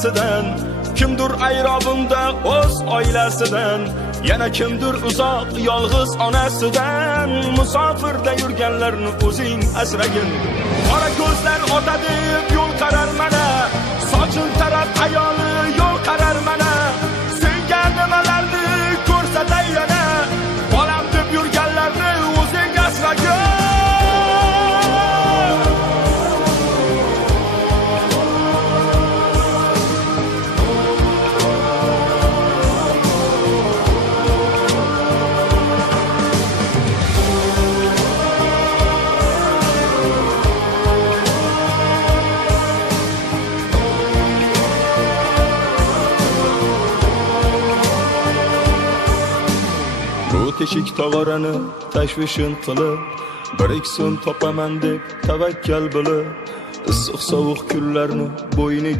onasidan, kimdir ayrobunda o'z oilasidan, yana kimdir uzoq yolg'iz onasidan. Musofirda yurganlarni o'zing asragin. Qora ko'zlar otadi yo'l qarar mana, sochil taraf ayoli yo'l qarar mana. Sevgan nimalarni ko'rsatay yana, bolam deb yurganlarni o'zing asragin. Bu teshik tog'orani tashvishin qilib, bir ikson topaman deb tavakkal bo'lib, issiq sovuq kunlarni bo'yniga